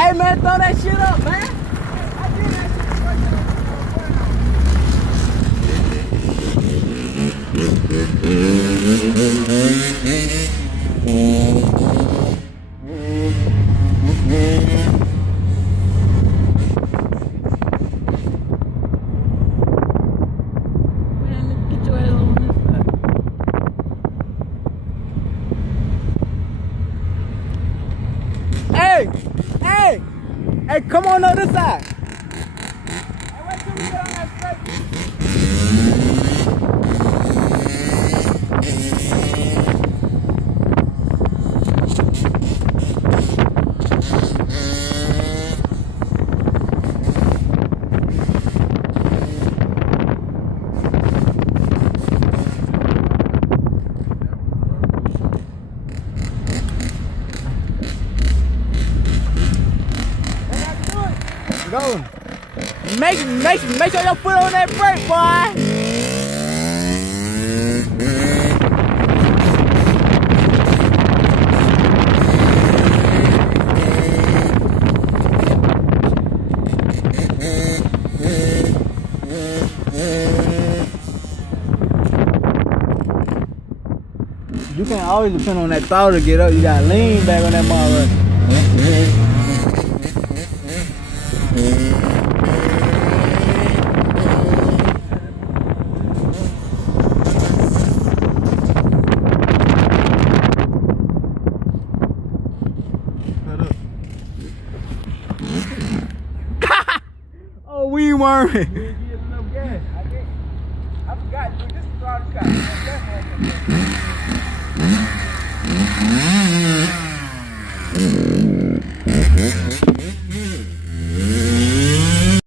Hey man, throw that shit up, man. I did that Hey, come on this side. Hey, wait till we get on that straight. Go. Make sure your foot on that brake, boy. You can't always depend on that throttle to get up. You gotta lean back on that motherfucker. Oh, we weren't. I forgot, dude. This is all this guy.